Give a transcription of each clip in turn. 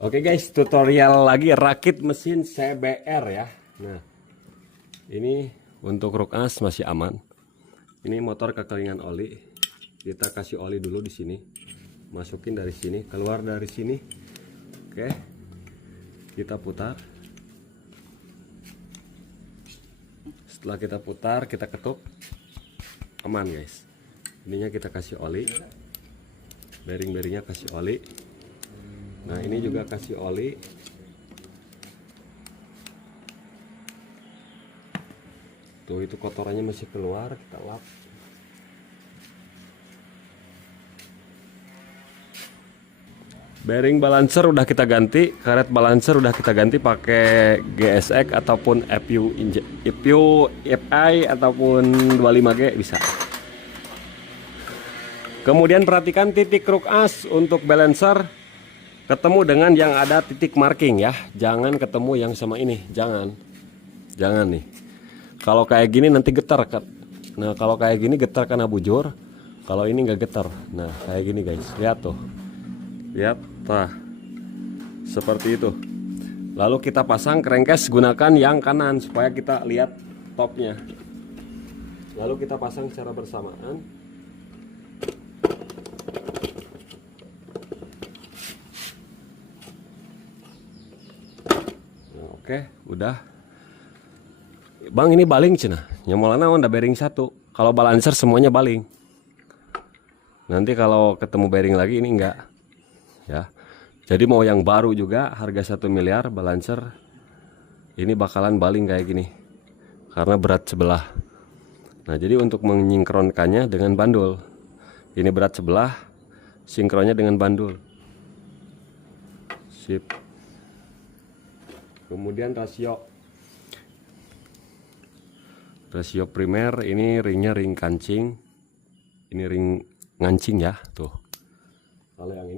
Oke guys, tutorial lagi rakit mesin CBR ya. Nah, ini untuk ruk as masih aman. Ini motor kekeringan oli. Kita kasih oli dulu di sini. Masukin dari sini, keluar dari sini. Oke. Kita putar. Setelah kita putar, kita ketuk. Aman guys. Ininya kita kasih oli. Bearing-bearingnya kasih oli. Nah, ini juga kasih oli. Tuh, itu kotorannya masih keluar, kita lap. Bearing balancer udah kita ganti, karet balancer udah kita ganti pakai GSX ataupun FU FI ataupun 25G bisa. Kemudian perhatikan titik ruk as untuk balancer ketemu dengan yang ada titik marking ya. Jangan ketemu yang sama ini, jangan nih. Kalau kayak gini nanti getar kan. Nah, kalau kayak gini getar karena bujur. Kalau ini nggak getar. Nah, kayak gini guys, lihat tuh, lihat, nah seperti itu. Lalu kita pasang crankcase, gunakan yang kanan supaya kita lihat topnya. Lalu kita pasang secara bersamaan. Oke, udah. Bang, ini baling cina. Nyamolana udah bearing satu. Kalau balancer semuanya baling. Nanti kalau ketemu bearing lagi ini enggak. Ya. Jadi mau yang baru juga harga 1 miliar balancer ini bakalan baling kayak gini. Karena berat sebelah. Nah, jadi untuk menyingkronkannya dengan bandul. Ini berat sebelah, sinkronnya dengan bandul. Sip. Kemudian rasio primer, ini ringnya ring kancing, ini ring ngancing ya tuh. Kalau yang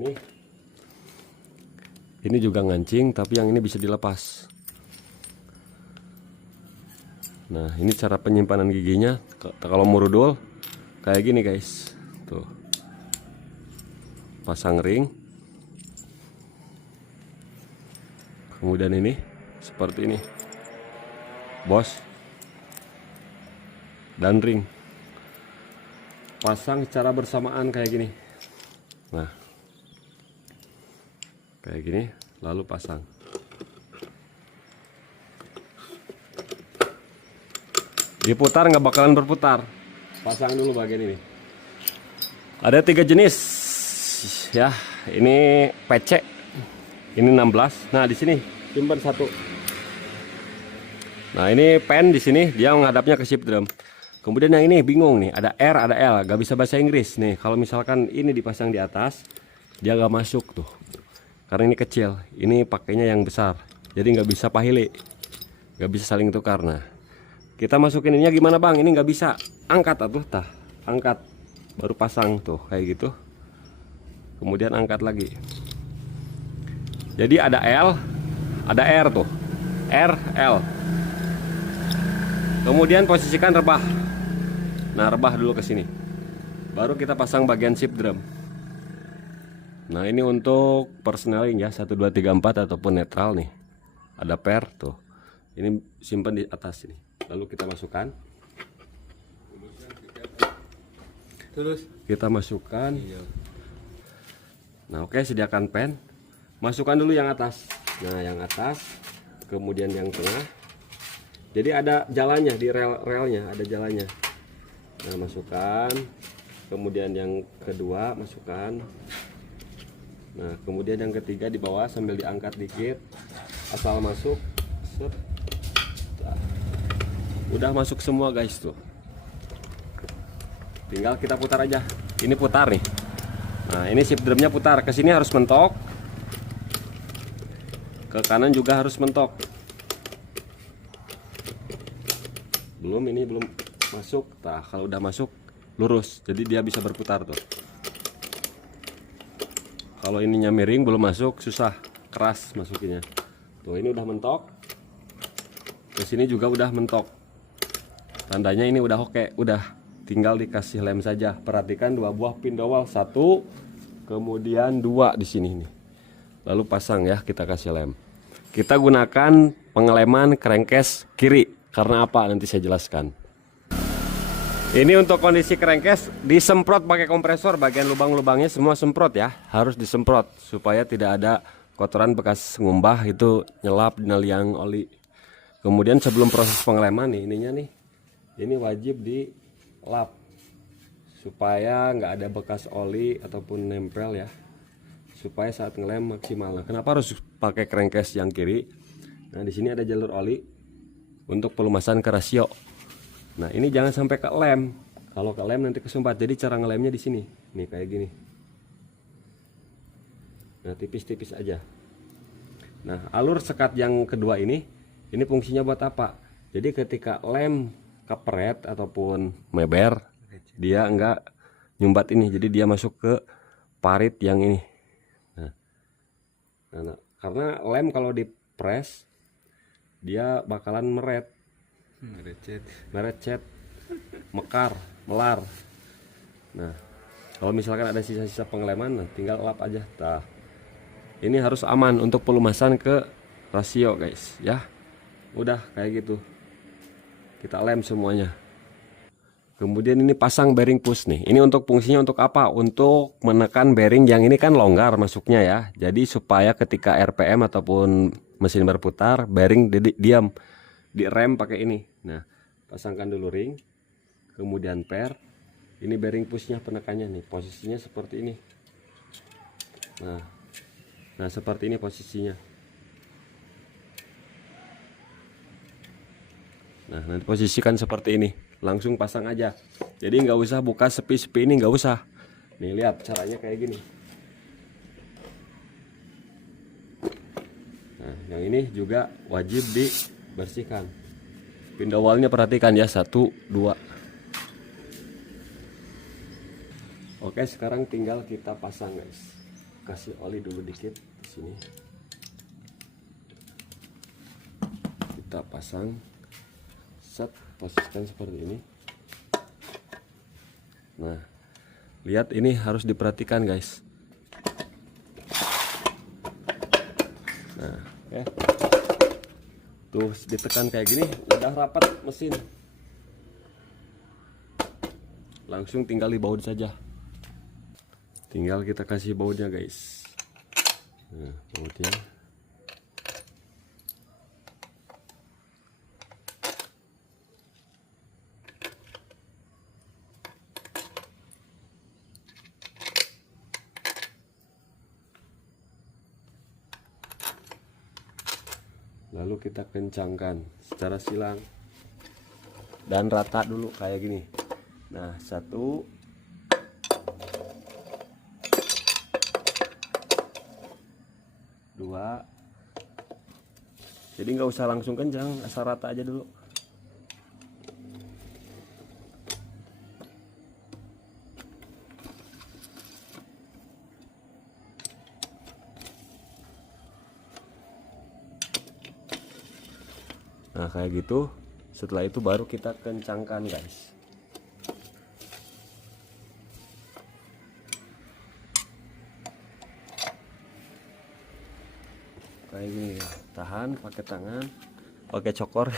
ini juga ngancing, tapi yang ini bisa dilepas. Nah, ini cara penyimpanan giginya. Kalau murudul kayak gini guys, tuh, pasang ring, kemudian ini seperti ini, bos, dan ring pasang secara bersamaan kayak gini. Nah, kayak gini, lalu pasang. Diputar nggak bakalan berputar. Pasang dulu bagian ini. Ada 3 jenis ya. Ini PC, ini 16. Nah, di sini simpan satu. Nah, ini pen di sini dia menghadapnya ke shift drum. Kemudian yang ini bingung nih, ada R ada L, gak bisa bahasa Inggris nih. Kalau misalkan ini dipasang di atas, dia gak masuk tuh, karena ini kecil. Ini pakainya yang besar, jadi nggak bisa pahili, nggak bisa saling tukar. Nah, kita masukin ininya gimana bang? Ini nggak bisa, angkat atuh tah, angkat, baru pasang tuh kayak gitu. Kemudian angkat lagi. Jadi ada L, ada R tuh, R, L. Kemudian posisikan rebah. Nah, rebah dulu ke sini. Baru kita pasang bagian shift drum. Nah, ini untuk persneling ya, 1 2 3 4 ataupun netral nih. Ada per tuh. Ini simpan di atas ini. Lalu kita masukkan. Terus kita masukkan. Nah, oke, sediakan pen. Masukkan dulu yang atas. Nah, yang atas, kemudian yang tengah. Jadi ada jalannya di relnya, ada jalannya. Nah, masukkan. Kemudian yang kedua masukkan. Nah, kemudian yang ketiga di bawah sambil diangkat dikit, asal masuk. Set. Nah, udah masuk semua guys tuh. Tinggal kita putar aja. Ini putar nih. Nah, ini shift drumnya putar. Ke sini harus mentok. Ke kanan juga harus mentok. Belum, ini belum masuk. Nah, kalau udah masuk lurus, jadi dia bisa berputar tuh. Kalau ininya miring belum masuk, susah, keras masukinnya. Tuh, ini udah mentok. Ke sini juga udah mentok. Tandanya ini udah oke, udah tinggal dikasih lem saja. Perhatikan 2 buah pin dowel, 1, kemudian 2 di sini nih. lalu pasang ya, kita kasih lem. Kita gunakan pengeleman crankcase kiri. Karena apa? Nanti saya jelaskan. Ini untuk kondisi crankcase disemprot pakai kompresor, bagian lubang-lubangnya semua semprot ya, harus disemprot supaya tidak ada kotoran bekas ngumbah itu nyelap di liang oli. Kemudian sebelum proses pengeleman nih, ininya nih, ini wajib dilap supaya nggak ada bekas oli ataupun nempel ya, supaya saat ngelem maksimal. Nah, kenapa harus pakai crankcase yang kiri? Nah, di sini ada jalur oli untuk pelumasan ke rasio. Nah, ini jangan sampai ke lem. Kalau ke lem nanti kesumpat. Jadi cara ngelemnya di sini. Nih kayak gini. Nah, tipis-tipis aja. Nah, alur sekat yang kedua ini fungsinya buat apa? Jadi ketika lem kepret ataupun meber, dia enggak nyumbat ini. Jadi dia masuk ke parit yang ini. Nah, karena lem kalau dipres dia bakalan meret. Merecet, mekar, melar. Nah, kalau misalkan ada sisa-sisa pengeleman, nah tinggal lap aja. Nah, ini harus aman untuk pelumasan ke rasio guys ya. Udah kayak gitu, kita lem semuanya. Kemudian ini pasang bearing push nih. Ini untuk fungsinya untuk apa? Untuk menekan bearing yang ini kan longgar masuknya ya. Jadi supaya ketika RPM ataupun mesin berputar, bearing diam, direm pakai ini. Nah, pasangkan dulu ring, kemudian per. Ini bearing pushnya, penekannya nih, posisinya seperti ini. Nah seperti ini posisinya. Nah, nanti posisikan seperti ini, langsung pasang aja. Jadi nggak usah buka sepi-sepi ini, nggak usah. Nih lihat caranya kayak gini. Nah, yang ini juga wajib dibersihkan. Pindawalnya perhatikan ya, 1, 2. Oke, sekarang tinggal kita pasang guys. Kasih oli dulu dikit di sini. Kita pasang. Set, posisikan seperti ini. Nah, lihat ini harus diperhatikan guys. Nah, oke. Tuh ditekan kayak gini, udah rapat mesin. Langsung tinggal dibaut saja. Tinggal kita kasih bautnya guys. Nah, bautnya. Lalu kita kencangkan secara silang dan rata dulu kayak gini. Nah, 1, 2. Jadi nggak usah langsung kencang, asal rata aja dulu. Nah kayak gitu. Setelah itu baru kita kencangkan guys. Kayak gini, tahan pakai tangan, pakai cokor.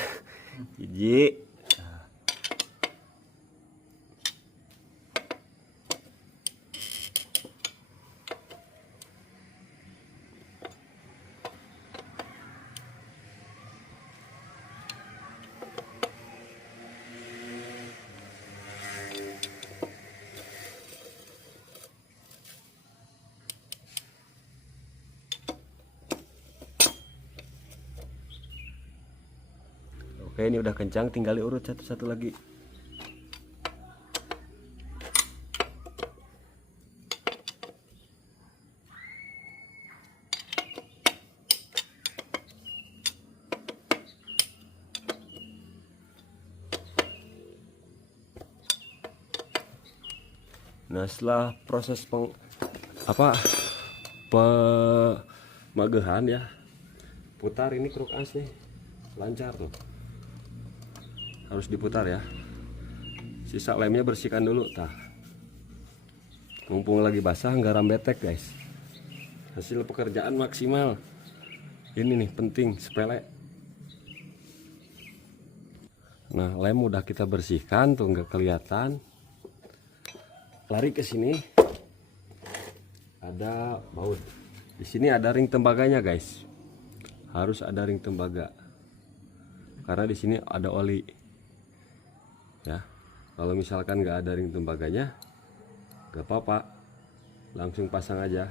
Biji. Oke, ini udah kencang, tinggal diurut satu-satu lagi. Nah, setelah proses pemagehan ya, putar ini kruk as nih, lancar tuh. Harus diputar ya. Sisa lemnya bersihkan dulu, tah. Mumpung lagi basah, garam betek guys. Hasil pekerjaan maksimal. Ini nih penting, sepele. Nah, lem udah kita bersihkan tuh, nggak kelihatan. Lari ke sini. Ada baut. Di sini ada ring tembaganya, guys. Harus ada ring tembaga. Karena di sini ada oli. Ya. Kalau misalkan nggak ada ring tembaganya, nggak apa-apa. Langsung pasang aja.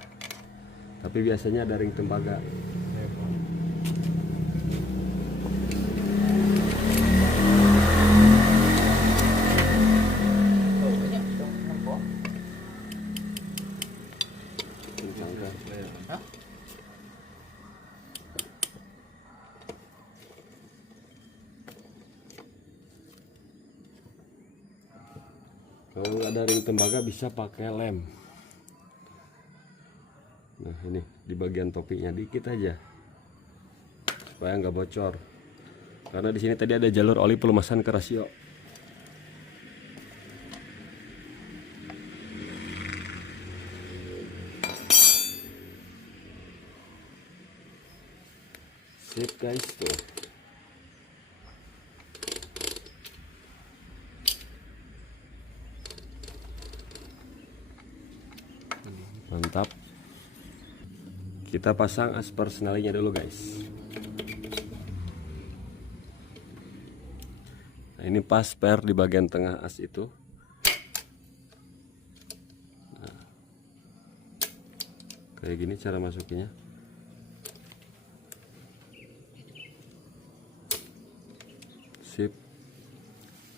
Tapi biasanya ada ring tembaga. Kalau nggak ada ring tembaga bisa pakai lem. Nah, ini di bagian topinya dikit aja supaya nggak bocor. Karena di sini tadi ada jalur oli pelumasan ke rasio. Sip guys tuh. Mantap. Kita pasang asper senalinya dulu guys. Nah, ini pas per di bagian tengah as itu. Nah, kayak gini cara masukinnya. Sip.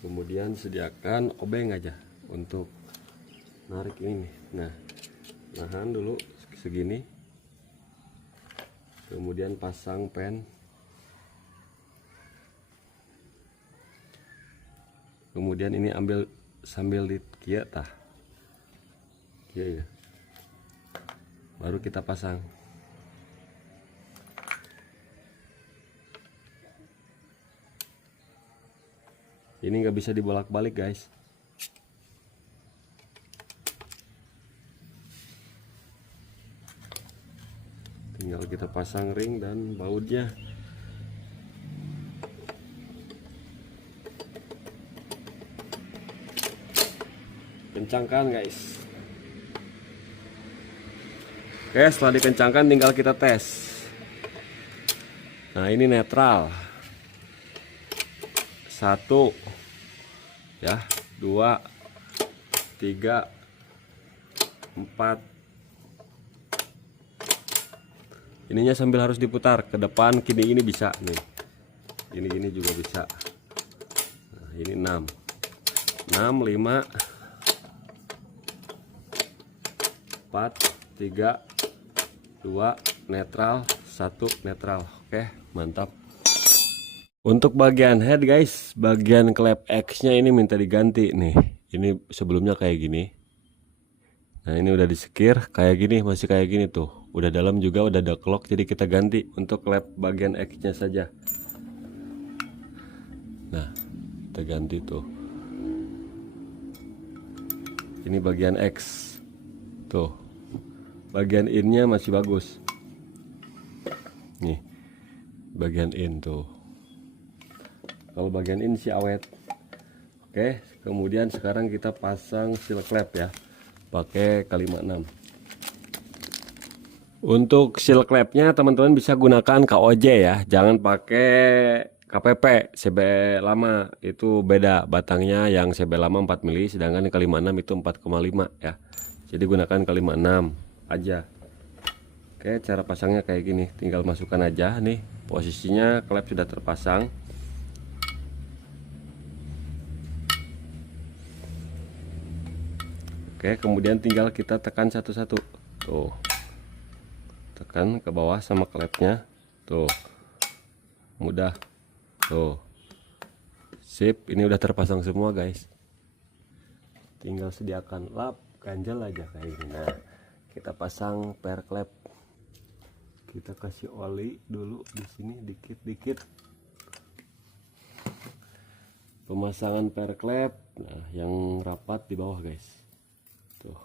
Kemudian sediakan obeng aja untuk narik ini nih. Nah, nahan dulu segini. Kemudian pasang pen. Kemudian ini ambil sambil dikiat tah. Iya ya. Baru kita pasang. Ini nggak bisa dibolak-balik guys. Tinggal kita pasang ring dan bautnya. Kencangkan guys. Oke, setelah dikencangkan tinggal kita tes. Nah, ini netral. 1 ya, 2 3 4. Ininya sambil harus diputar ke depan, kini ini bisa nih. Ini juga bisa. Nah, ini 6 5 4 3 2 netral, 1 netral. Oke, mantap. Untuk bagian head guys, bagian klep X nya ini minta diganti nih. Ini sebelumnya kayak gini. Nah, ini udah disekir kayak gini, masih kayak gini tuh. Udah dalam juga udah ada clock, jadi kita ganti untuk klep bagian X nya saja. Nah, kita ganti tuh. Ini bagian X. Tuh. Bagian in nya masih bagus. Nih. Bagian in tuh. Kalau bagian ini sih awet. Oke, kemudian sekarang kita pasang seal klep ya, pakai K56. Untuk seal klepnya teman-teman bisa gunakan KOJ ya, jangan pakai KPP CB lama, itu beda batangnya. Yang CB lama 4 mili, sedangkan K56 itu 4,5 ya. Jadi gunakan K56 aja. Oke, cara pasangnya kayak gini, tinggal masukkan aja nih. Posisinya klep sudah terpasang. Oke, kemudian tinggal kita tekan satu-satu. Tuh. Tekan ke bawah sama klepnya. Tuh. Mudah. Tuh. Sip, ini udah terpasang semua, guys. Tinggal sediakan lap, ganjel aja kayak gini. Nah, kita pasang per klep. Kita kasih oli dulu di sini dikit-dikit. Pemasangan per klep. Nah, yang rapat di bawah, guys. Tuh.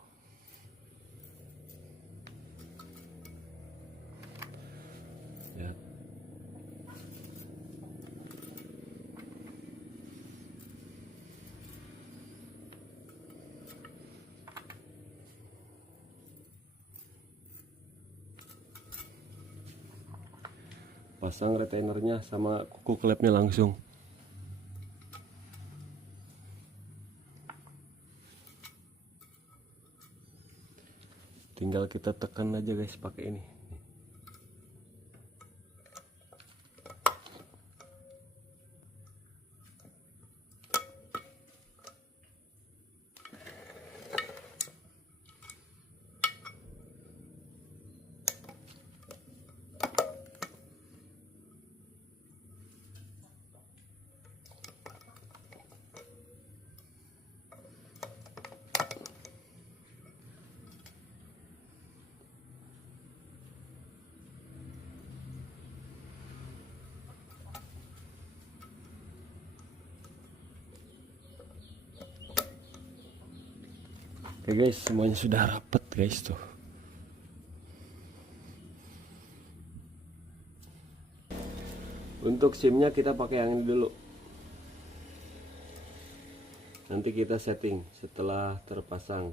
pasang retainernya sama kuku klepnya langsung. Tinggal kita tekan aja guys pakai ini. Oke guys, semuanya sudah rapet guys tuh. Untuk SIM-nya kita pakai yang ini dulu. Nanti kita setting setelah terpasang.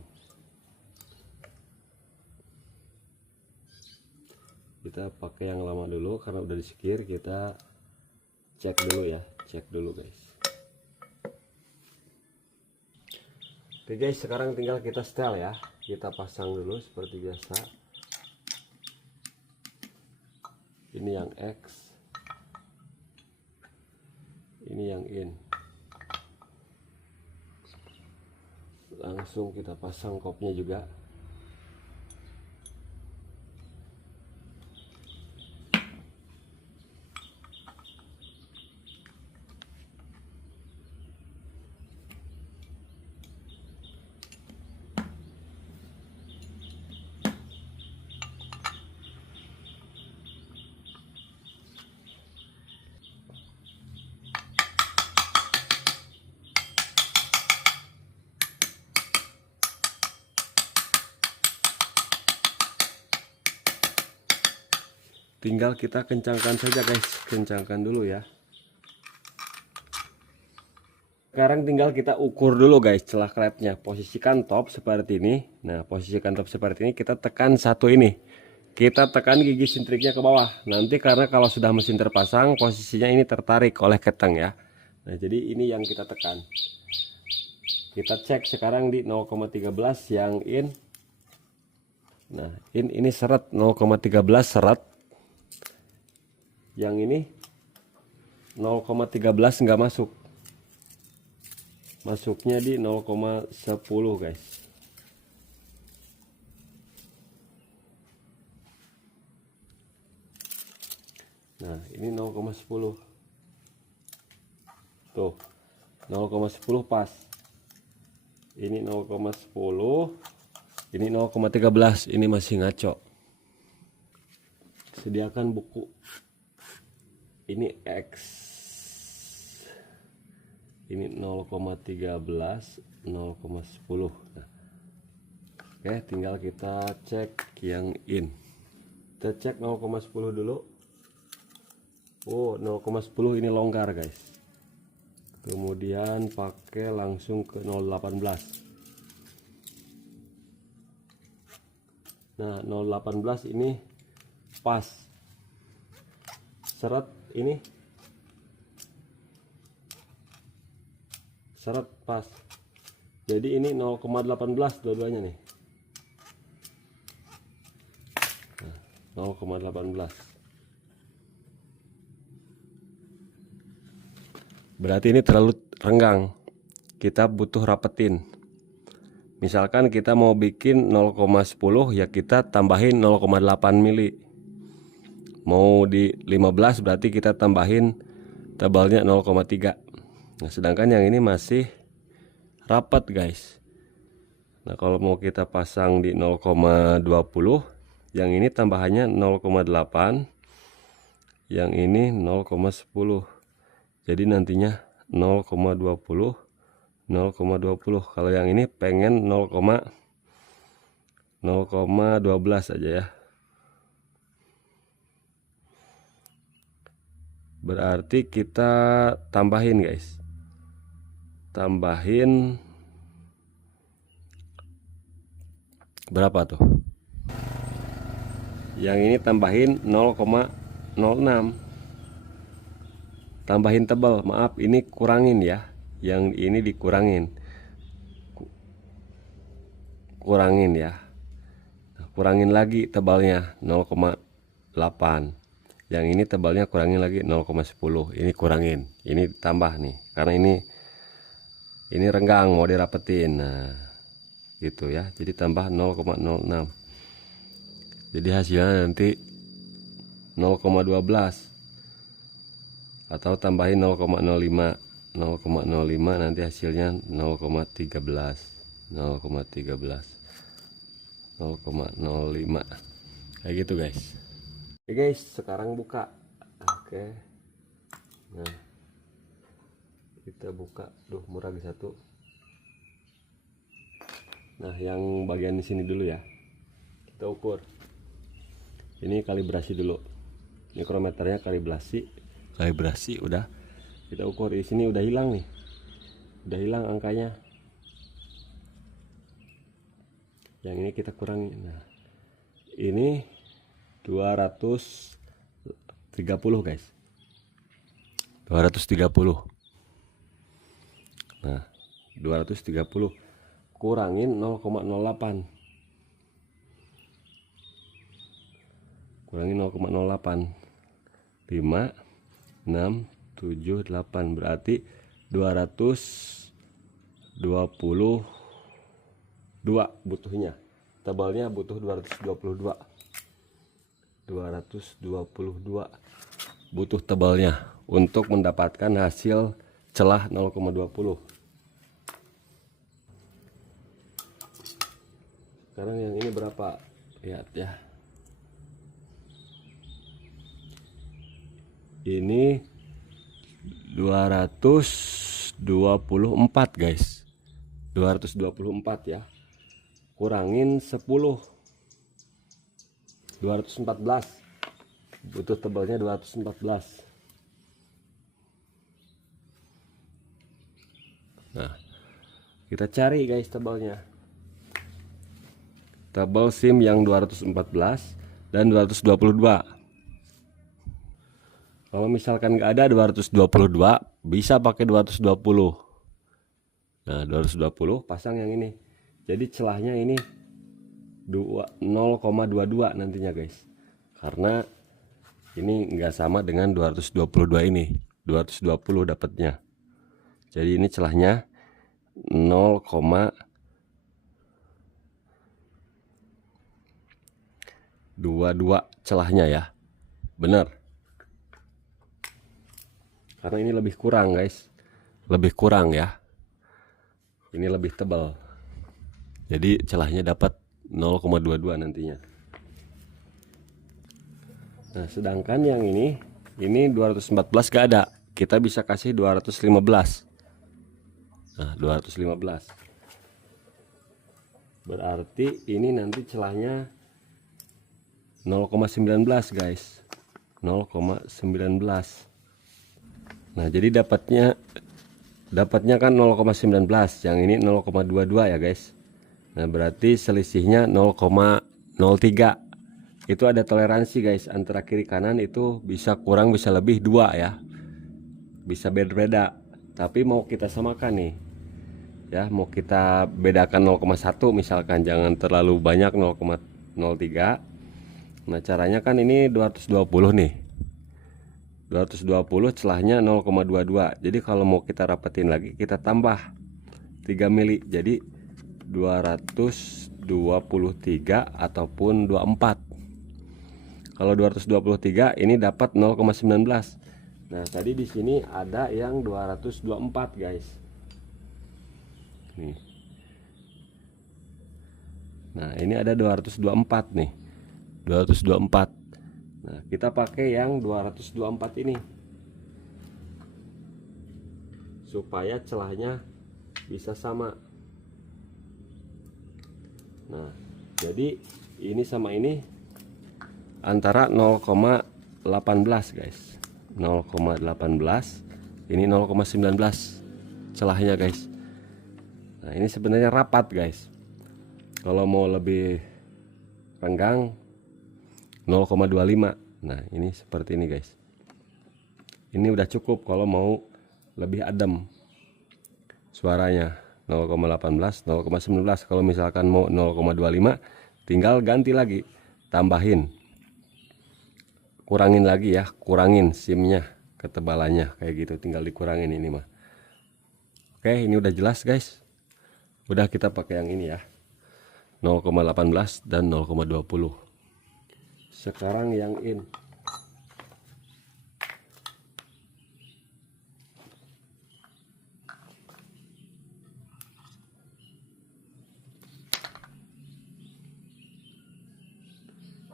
Kita pakai yang lama dulu karena udah di-secure, kita cek dulu ya, cek dulu guys. Oke guys, sekarang tinggal kita setel ya. Kita pasang dulu seperti biasa. Ini yang X, ini yang in. Langsung kita pasang kopnya juga. Tinggal kita kencangkan saja guys, kencangkan dulu ya. Sekarang tinggal kita ukur dulu guys celah klepnya. Posisikan top seperti ini. Nah, posisikan top seperti ini, kita tekan satu ini. Kita tekan gigi sentriknya ke bawah. Nanti karena kalau sudah mesin terpasang, posisinya ini tertarik oleh keteng ya. Nah, jadi ini yang kita tekan. Kita cek sekarang di 0,13 yang in. Nah, ini seret 0,13 seret. Yang ini 0,13 nggak masuk. Masuknya di 0,10 guys. Nah, ini 0,10. Tuh. 0,10 pas. Ini 0,10. Ini 0,13. Ini masih ngaco. Sediakan buku. Ini X, ini 0,13, 0,10. Nah, oke, tinggal kita cek yang in. Kita cek 0,10 dulu. Oh, 0,10 ini longgar guys. Kemudian pakai langsung ke 0,18. Nah, 0,18 ini pas. Seret ini seret pas, jadi ini 0,18 dua-duanya nih. Nah, 0,18 berarti ini terlalu renggang, kita butuh rapetin. Misalkan kita mau bikin 0,10 ya kita tambahin 0,8 mili. Mau di 15 berarti kita tambahin tebalnya 0,3. Nah, sedangkan yang ini masih rapat guys. Nah, kalau mau kita pasang di 0,20, yang ini tambahannya 0,8, yang ini 0,10. Jadi nantinya 0,20, 0,20. Kalau yang ini pengen 0,12 aja ya. Berarti kita tambahin guys, tambahin berapa tuh? Yang ini tambahin 0,06. tambahin tebal, maaf ini kurangin ya, yang ini dikurangin, kurangin ya, kurangin lagi tebalnya 0,8, yang ini tebalnya kurangin lagi 0,10, ini kurangin, ini tambah nih karena ini renggang mau dirapetin. Nah gitu ya, jadi tambah 0,06, jadi hasilnya nanti 0,12 atau tambahin 0,05, 0,05 nanti hasilnya 0,13, 0,13, 0,05 kayak gitu guys. Oke guys, sekarang buka. Oke, nah kita buka. Duh, murah di satu. Nah, yang bagian di sini dulu ya, kita ukur. Ini kalibrasi dulu, mikrometernya kalibrasi udah kita ukur. Di sini udah hilang nih, udah hilang angkanya. Yang ini kita kurangi. Nah ini 230 guys, 230. Nah 230 kurangin 0,08, kurangin 0,08, 5, 6, 7, 8, berarti 222 butuhnya. Tebalnya butuh 222 butuh tebalnya untuk mendapatkan hasil celah 0,20. Sekarang yang ini berapa? Lihat ya, ini 224 guys, 224 ya, kurangin 10, 214, butuh tebalnya 214. Nah kita cari guys tebalnya, tabel SIM yang 214 dan 222. Kalau misalkan nggak ada 222, bisa pakai 220. Nah 220 pasang yang ini, jadi celahnya ini 0,22 nantinya guys, karena ini nggak sama dengan 222 ini, 220 dapatnya. Jadi ini celahnya 0,22 celahnya ya, bener. Karena ini lebih kurang guys, lebih kurang ya, ini lebih tebal, jadi celahnya dapat 0,22 nantinya. Nah sedangkan yang ini 214 gak ada, kita bisa kasih 215. Nah 215 berarti ini nanti celahnya 0,19 guys, 0,19. Nah jadi dapatnya kan 0,19, yang ini 0,22 ya guys. Nah berarti selisihnya 0,03. Itu ada toleransi guys, antara kiri kanan itu bisa kurang bisa lebih 2 ya, bisa beda-beda. Tapi mau kita samakan nih ya, mau kita bedakan 0,1 misalkan, jangan terlalu banyak 0,03. Nah caranya kan ini 220 nih, 220 celahnya 0,22. Jadi kalau mau kita rapetin lagi, kita tambah 3 mili, jadi 223 ataupun 24. Kalau 223 ini dapat 0,19. Nah tadi di sini ada yang 224 guys. Nih. Nah ini ada 224 nih, 224. Nah kita pakai yang 224 ini supaya celahnya bisa sama. Nah jadi ini sama ini antara 0,18 guys, 0,18, ini 0,19 celahnya guys. Nah ini sebenarnya rapat guys, kalau mau lebih renggang 0,25. Nah ini seperti ini guys. Ini udah cukup kalau mau lebih adem suaranya. 0,18, 0,19. Kalau misalkan mau 0,25, tinggal ganti lagi, tambahin, kurangin lagi ya, kurangin SIM-nya, ketebalannya kayak gitu, tinggal dikurangin ini mah. Oke, ini udah jelas guys. Udah, kita pakai yang ini ya, 0,18 dan 0,20. Sekarang yang in.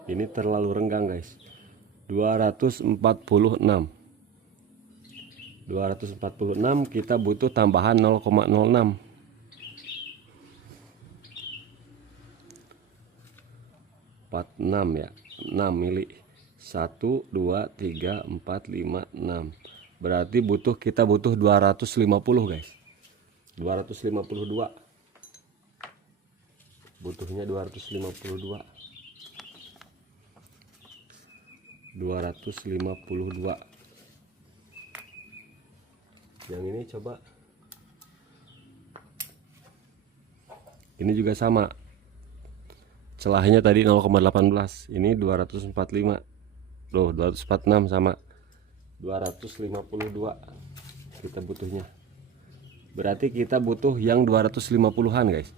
Ini terlalu renggang guys. 246. Kita butuh tambahan 0,06. 46 ya. 6 mili. 1 2 3 4 5 6. Berarti kita butuh 250 guys. 252. Butuhnya 252. 252. Yang ini coba. Ini juga sama. Celahnya tadi 0,18. Ini 245. Loh, 246 sama. 252 kita butuhnya. Berarti kita butuh yang 250-an guys.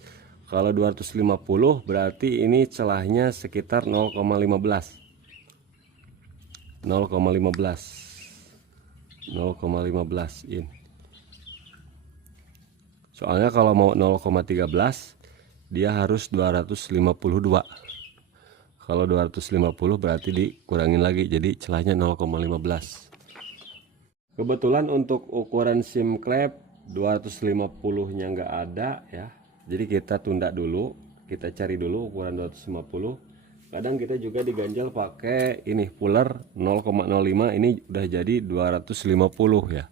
Kalau 250 berarti ini celahnya sekitar 0,15. 0,15 in. Soalnya kalau mau 0,13 dia harus 252. Kalau 250 berarti dikurangin lagi, jadi celahnya 0,15. Kebetulan untuk ukuran SIM klep 250-nya nggak ada ya. Jadi kita tunda dulu, kita cari dulu ukuran 250. Kadang kita juga diganjal pakai ini puller 0,05, ini udah jadi 250 ya.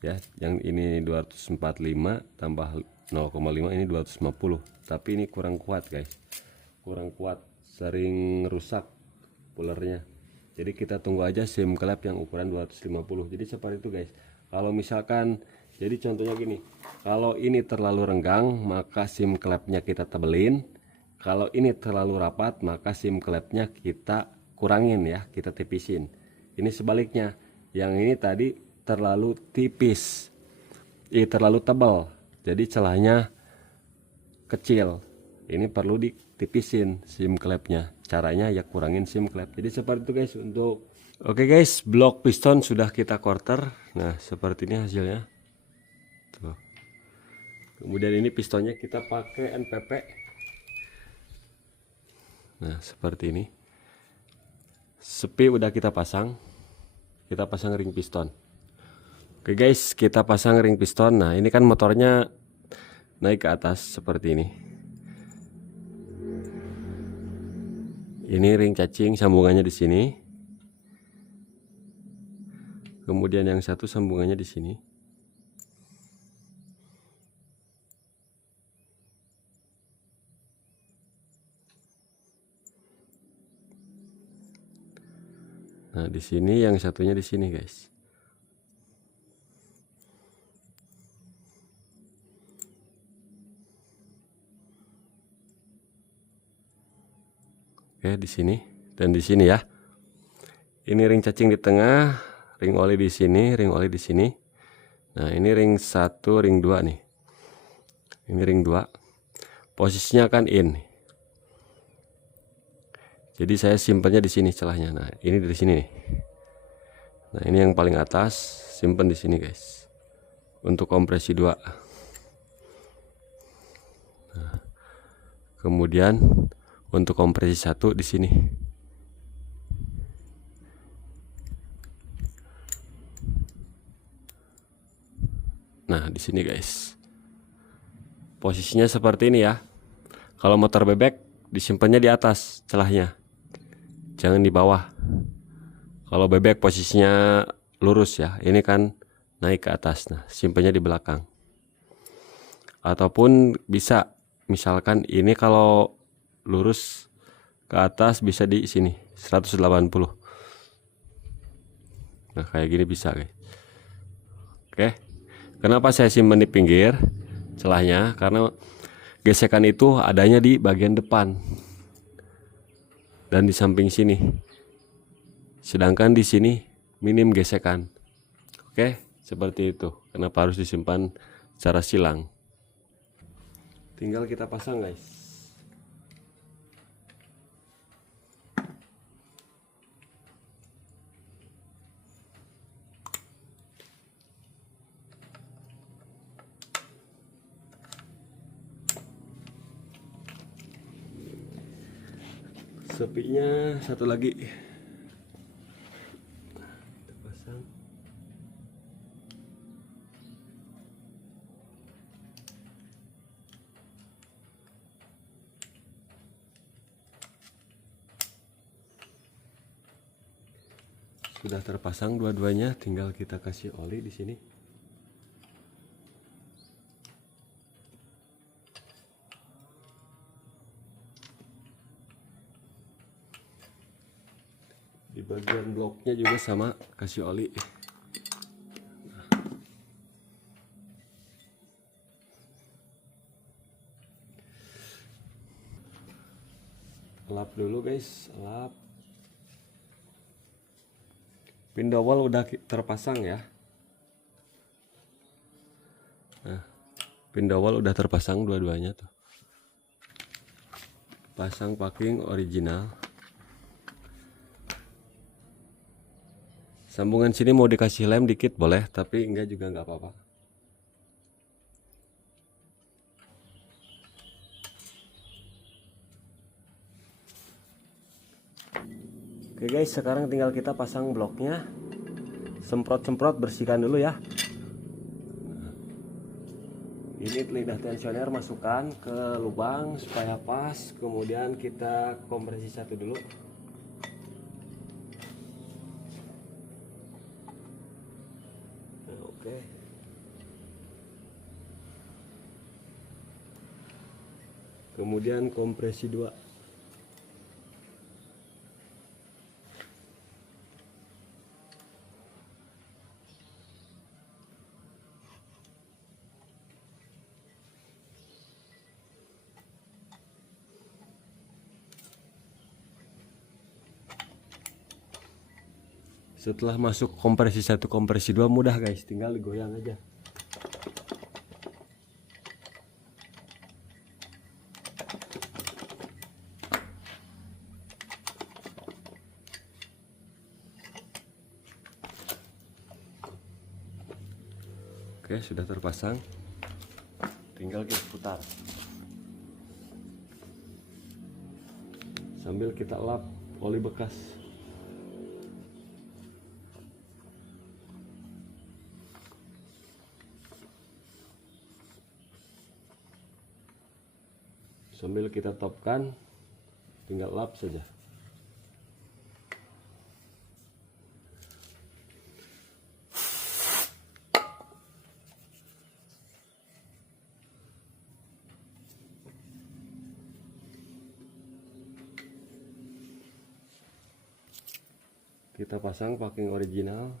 Ya, yang ini 245 tambah 0,5 ini 250. Tapi ini kurang kuat guys. Kurang kuat, sering rusak pullernya. Jadi kita tunggu aja SIM klep yang ukuran 250. Jadi seperti itu guys. Kalau misalkan, jadi contohnya gini, kalau ini terlalu renggang maka SIM klepnya kita tebelin. Kalau ini terlalu rapat maka SIM klepnya kita kurangin ya, kita tipisin. Ini sebaliknya, yang ini tadi terlalu tipis, terlalu tebal, jadi celahnya kecil. Ini perlu ditipisin SIM klepnya. Caranya ya kurangin SIM klep. Jadi seperti itu guys untuk. Oke guys, blok piston sudah kita quarter. Nah seperti ini hasilnya. Tuh. Kemudian ini pistonnya kita pakai NPP. Nah seperti ini. Sepi udah kita pasang ring piston. Oke guys, kita pasang ring piston. Nah ini kan motornya naik ke atas seperti ini. Ini ring cacing sambungannya di sini. Kemudian yang satu sambungannya di sini. Nah, di sini yang satunya di sini, guys. Oke, di sini dan di sini ya. Ini ring cacing di tengah, ring oli di sini, ring oli di sini. Nah, ini ring 1, ring 2 nih. Ini ring 2. Posisinya kan in. Jadi saya simpannya di sini celahnya. Nah, ini dari sini nih. Nah, ini yang paling atas, simpan di sini, guys. Untuk kompresi 2. Nah, kemudian untuk kompresi 1 di sini. Nah, di sini, guys. Posisinya seperti ini ya. Kalau motor bebek disimpannya di atas celahnya. Jangan di bawah. Kalau bebek posisinya lurus ya. Ini kan naik ke atas. Nah, simpannya di belakang. Ataupun bisa misalkan ini kalau lurus ke atas bisa di sini 180. Nah kayak gini bisa guys. Oke, kenapa saya simpan di pinggir celahnya? Karena gesekan itu adanya di bagian depan dan di samping sini, sedangkan di sini minim gesekan. Oke, seperti itu. Kenapa harus disimpan secara silang? Tinggal kita pasang guys. Sepinya satu lagi kita pasang. Sudah terpasang dua-duanya, tinggal kita kasih oli di sini. Di bagian bloknya juga sama, kasih oli. Lap dulu guys, lap. Pin dowel udah terpasang ya. Nah, pin dowel udah terpasang dua-duanya tuh. Pasang packing original. Sambungan sini mau dikasih lem dikit boleh, tapi enggak juga enggak apa-apa. Oke guys, sekarang tinggal kita pasang bloknya. Semprot-semprot, bersihkan dulu ya. Ini lidah tensioner masukkan ke lubang supaya pas. Kemudian kita kompresi satu dulu. Oke. Kemudian kompresi 2. Setelah masuk kompresi 1, kompresi 2 mudah guys, tinggal digoyang aja. Oke, sudah terpasang. Tinggal kita putar. Sambil kita lap oli bekas. Sambil kita topkan, tinggal lap saja. Kita pasang packing original.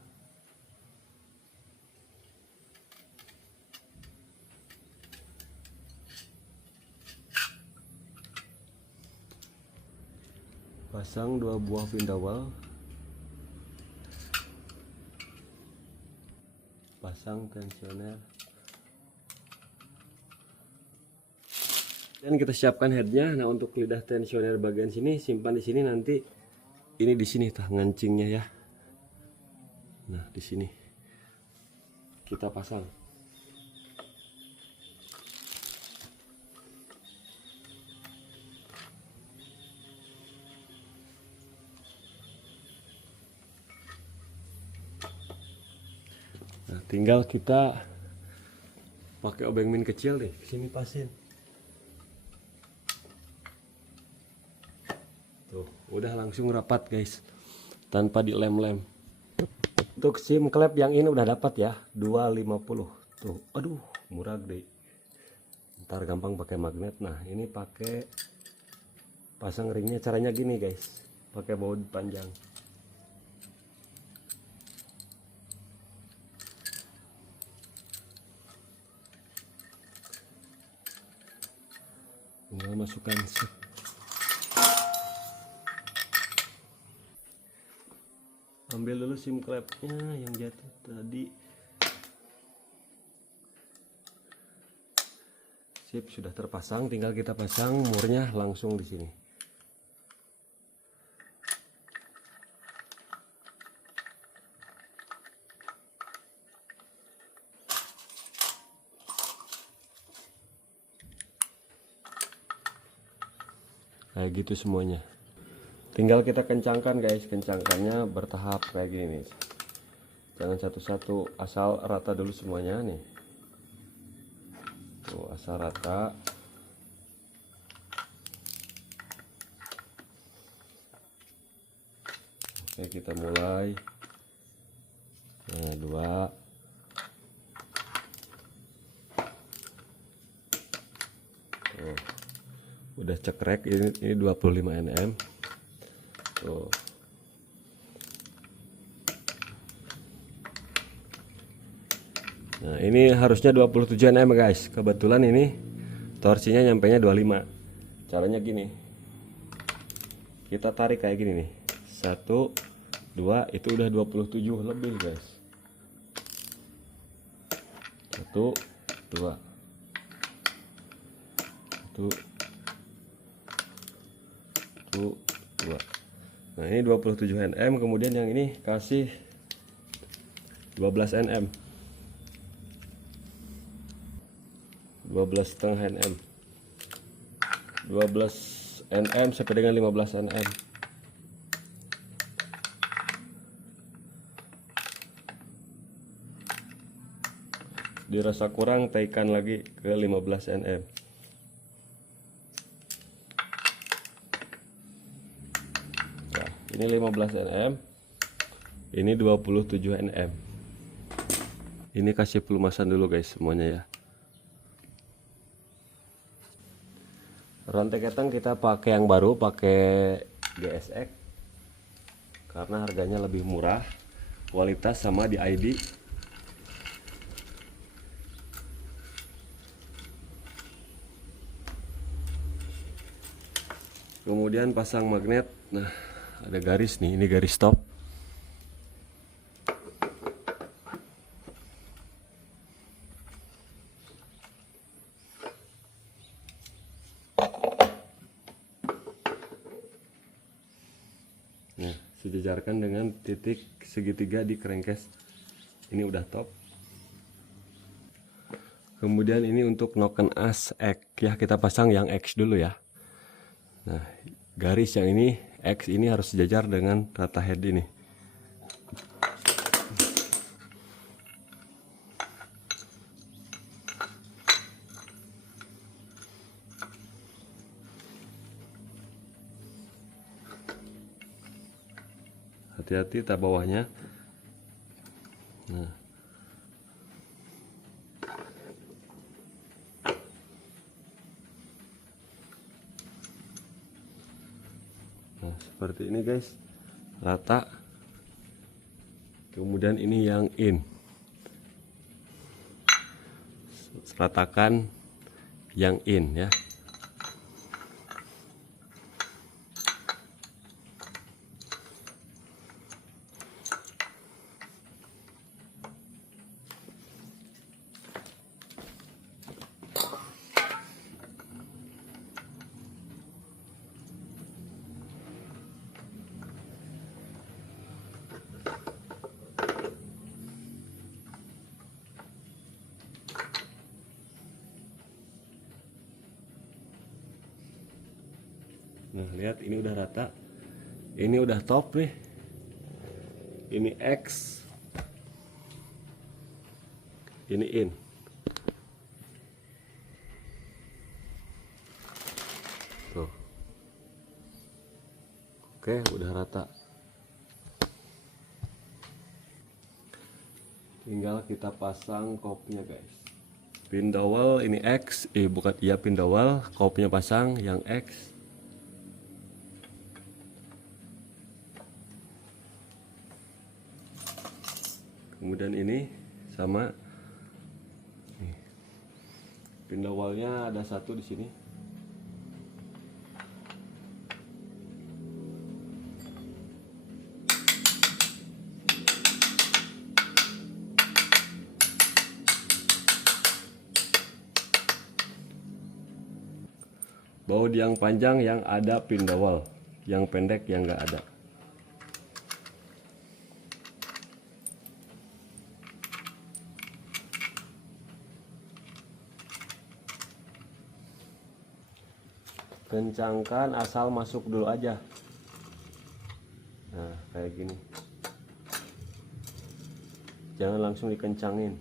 Pasang 2 buah pin dowel. Pasang tensioner. Dan kita siapkan headnya. Nah, untuk lidah tensioner bagian sini simpan di sini, nanti ini di sini tah ngancingnya ya. Nah, di sini kita pasang. Nah, tinggal kita pakai obeng min kecil deh, sini pasin. Tuh, udah langsung rapat guys, tanpa dilem-lem. Untuk SIM klep yang ini udah dapat ya, 250. Tuh, aduh, murah deh. Ntar gampang pakai magnet. Nah, ini pakai pasang ringnya, caranya gini guys, pakai baut panjang. kita masukkan sip. Ambil dulu SIM klepnya yang jatuh tadi. Sip, sudah terpasang, tinggal kita pasang murnya langsung di sini. Kayak gitu semuanya. Tinggal kita kencangkan guys, kencangkannya bertahap kayak gini nih. Jangan satu-satu, asal rata dulu semuanya nih. Tuh, asal rata. Oke, kita mulai. Nah, 2. Tuh. Udah cekrek, ini 25 nm. Tuh. Nah, ini harusnya 27 nm guys. Kebetulan ini torsinya nyampenya 25. Caranya gini. Kita tarik kayak gini nih. 1, 2, itu udah 27 lebih guys. 1, 2. 1, 2. Nah, ini 27 nm, kemudian yang ini kasih 12 nm. 12,5 nm. 12 nm sampai dengan 15 nm. Dirasa kurang, taikan lagi ke 15 nm. Nah, ini 15 nm. Ini 27 nm. Ini kasih pelumasan dulu guys semuanya ya. Rantai ketang kita pakai yang baru, pakai GSX karena harganya lebih murah, kualitas sama di ID. Kemudian pasang magnet. Nah, ada garis nih, ini garis stop. Nah, sejajarkan dengan titik segitiga di crankcase. Ini udah top. Kemudian ini untuk noken as X ya, kita pasang yang X dulu ya. Nah, garis yang ini X ini harus sejajar dengan rata head ini. Hati-hati tak bawahnya. Nah, seperti ini guys, rata. Kemudian ini yang in, ratakan yang in ya. Nah, lihat ini udah rata. Ini udah top nih. Ini X. Ini in. Tuh. Oke, udah rata. Tinggal kita pasang kopnya guys. Pin dowel ini X, bukan, iya pin dowel, kopnya pasang yang X. Kemudian ini sama. Nih. Pin dowelnya ada satu di sini. baut yang panjang yang ada pin dowel, yang pendek yang nggak ada. Kencangkan asal masuk dulu aja. Nah, kayak gini. Jangan langsung dikencangin.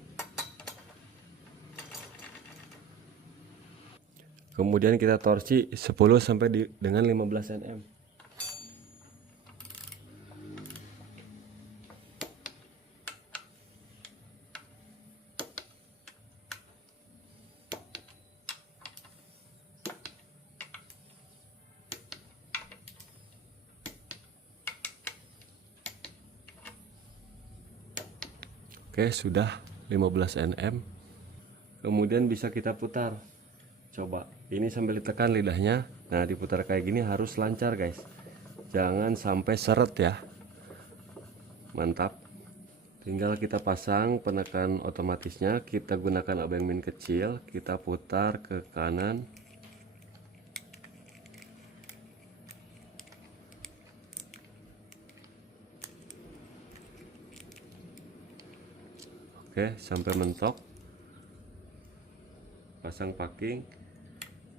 Kemudian kita torsi 10 sampai dengan 15 nm. Oke, sudah 15 nm. Kemudian bisa kita putar. Coba, ini sambil ditekan lidahnya. Nah, diputar kayak gini harus lancar, guys. Jangan sampai seret ya. Mantap. Tinggal kita pasang penekan otomatisnya. Kita gunakan obeng min kecil. Kita putar ke kanan. Oke, sampai mentok. Pasang packing.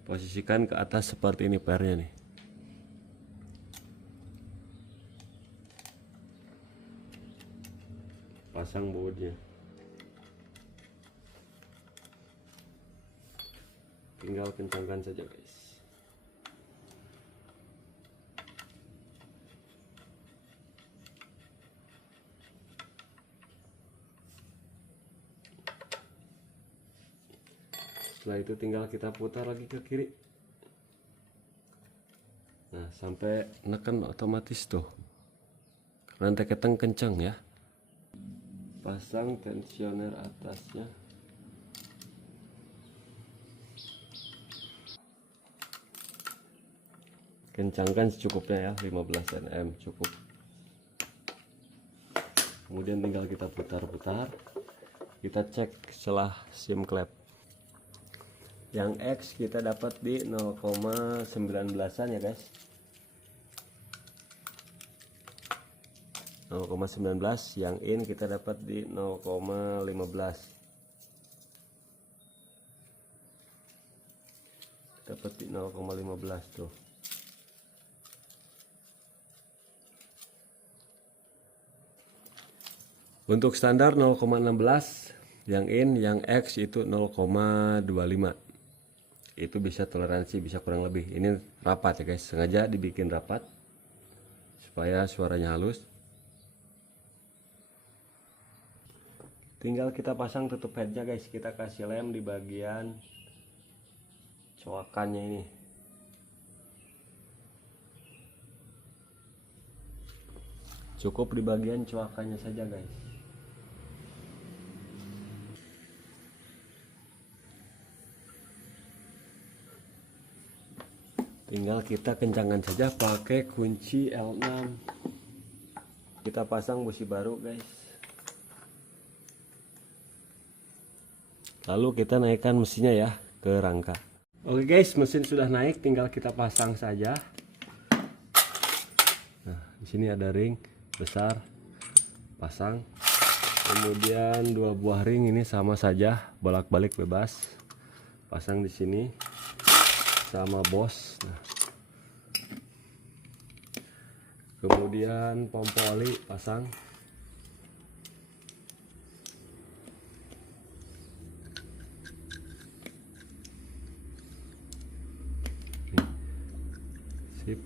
Posisikan ke atas seperti ini pernya nih. Pasang bautnya. Tinggal kencangkan saja, guys. Setelah itu tinggal kita putar lagi ke kiri. Nah, sampai neken otomatis tuh. Karena teketeng kencang ya. Pasang tensioner atasnya. Kencangkan secukupnya ya, 15 nm cukup. Kemudian tinggal kita putar-putar. Kita cek selah sim clap. Yang X kita dapat di 0,19an ya, guys. 0,19. Yang in kita dapat di 0,15. Dapat di 0,15 tuh. Untuk standar 0,16. Yang in, yang X itu 0,25. Itu bisa toleransi, bisa kurang lebih. Ini rapat ya, guys. Sengaja dibikin rapat supaya suaranya halus. Tinggal kita pasang tutup headnya, guys. Kita kasih lem di bagian coakannya ini. Cukup di bagian coakannya saja, guys. Tinggal kita kencangkan saja pakai kunci L6. Kita pasang busi baru, guys. Lalu kita naikkan mesinnya ya ke rangka. Oke, guys, mesin sudah naik, tinggal kita pasang saja. Nah, di sini ada ring besar, pasang. Kemudian 2 buah ring ini sama saja, bolak-balik bebas. Pasang di sini sama bos. Nah. Kemudian pompa oli pasang. Sip.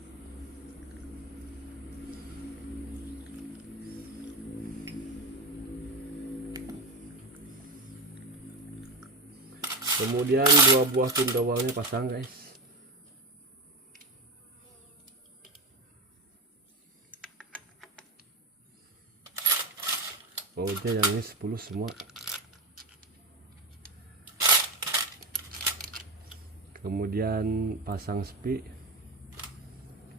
Kemudian 2 buah pin dowelnya pasang, guys. Bautnya yang ini 10 semua. Kemudian pasang spi,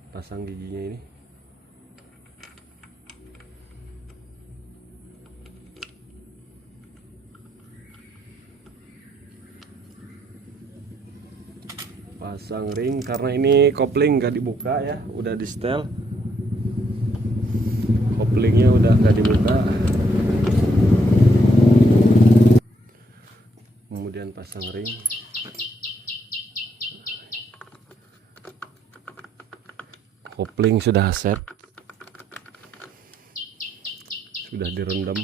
pasang giginya ini. Pasang ring karena ini kopling nggak dibuka ya, udah di setel. Koplingnya udah nggak dibuka. Kemudian pasang ring. Kopling sudah set, sudah direndam.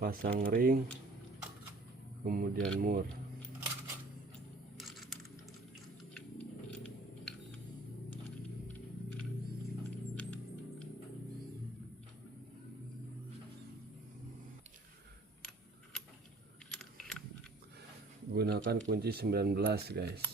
Pasang ring, kemudian mur. Gunakan kunci 19 guys.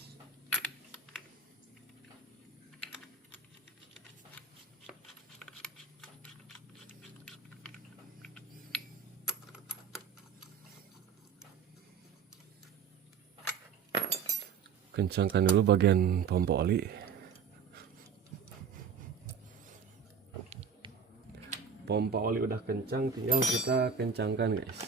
Kencangkan dulu bagian pompa oli. Pompa oli udah kencang, tinggal kita kencangkan guys.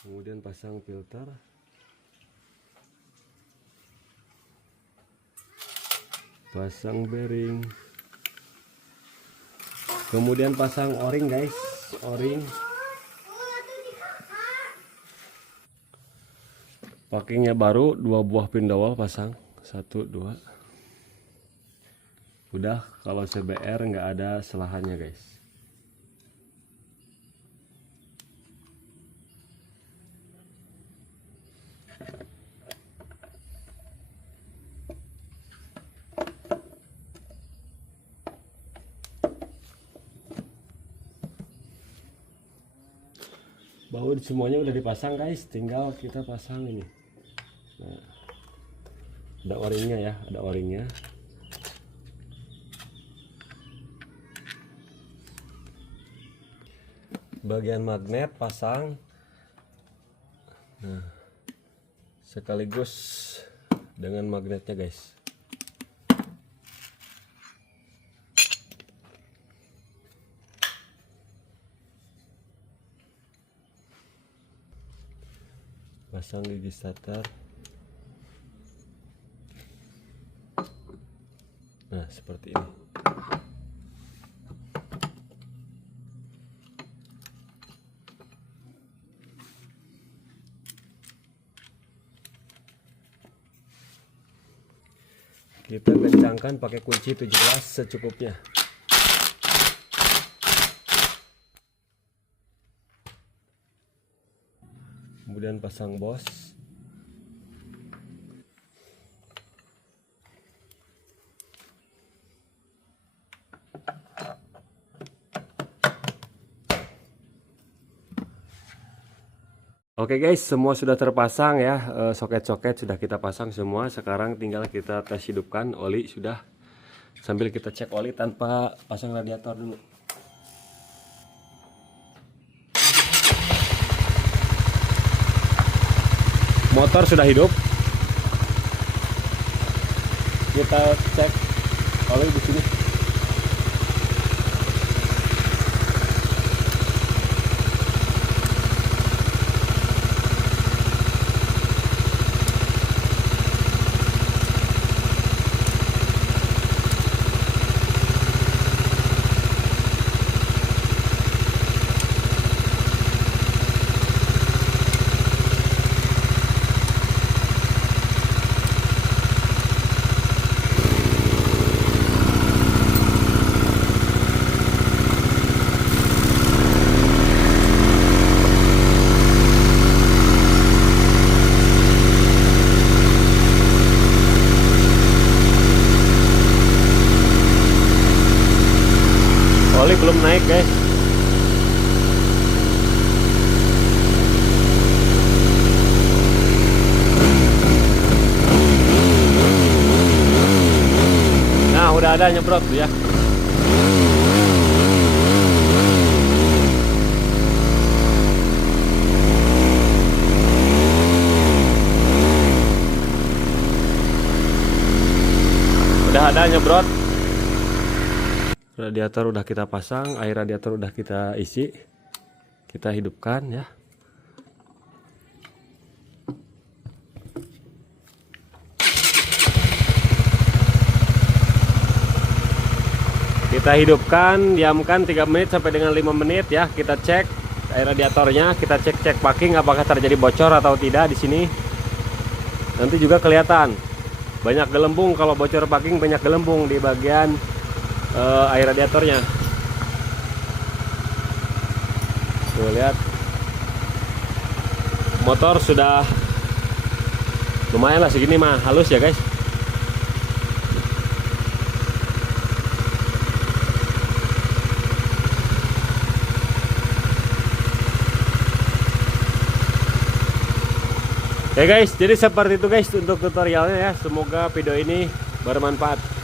Kemudian pasang filter. Pasang bearing. Kemudian pasang o-ring guys, o-ring. Packingnya baru, 2 buah pin dowel pasang, 1, 2. Udah, kalau CBR nggak ada selahannya guys. Baut semuanya udah dipasang guys, tinggal kita pasang ini. Nah, ada o-ringnya ya, ada o-ringnya. Bagian magnet pasang. Nah, sekaligus dengan magnetnya guys. Pasang gigi starter. Nah, seperti ini. Kita kencangkan pakai kunci 17 secukupnya. Kemudian pasang bos. Oke guys, semua sudah terpasang ya, soket-soket sudah kita pasang semua. Sekarang tinggal kita tes hidupkan, oli sudah. Sambil kita cek oli tanpa pasang radiator dulu. Motor sudah hidup. Kita cek oli di sini. Oli belum naik guys. Nah, udah ada nyebrot tuh ya. ada nyebrot. Radiator udah kita pasang, air radiator udah kita isi. Kita hidupkan ya. Kita hidupkan, diamkan 3 menit sampai dengan 5 menit ya. Kita cek air radiatornya, kita cek packing apakah terjadi bocor atau tidak di sini. Nanti juga kelihatan banyak gelembung. Kalau bocor packing banyak gelembung di bagian air radiatornya. Tuh lihat, motor sudah lumayan lah segini mah, halus ya guys. Oke guys, jadi seperti itu guys untuk tutorialnya ya. Semoga video ini bermanfaat.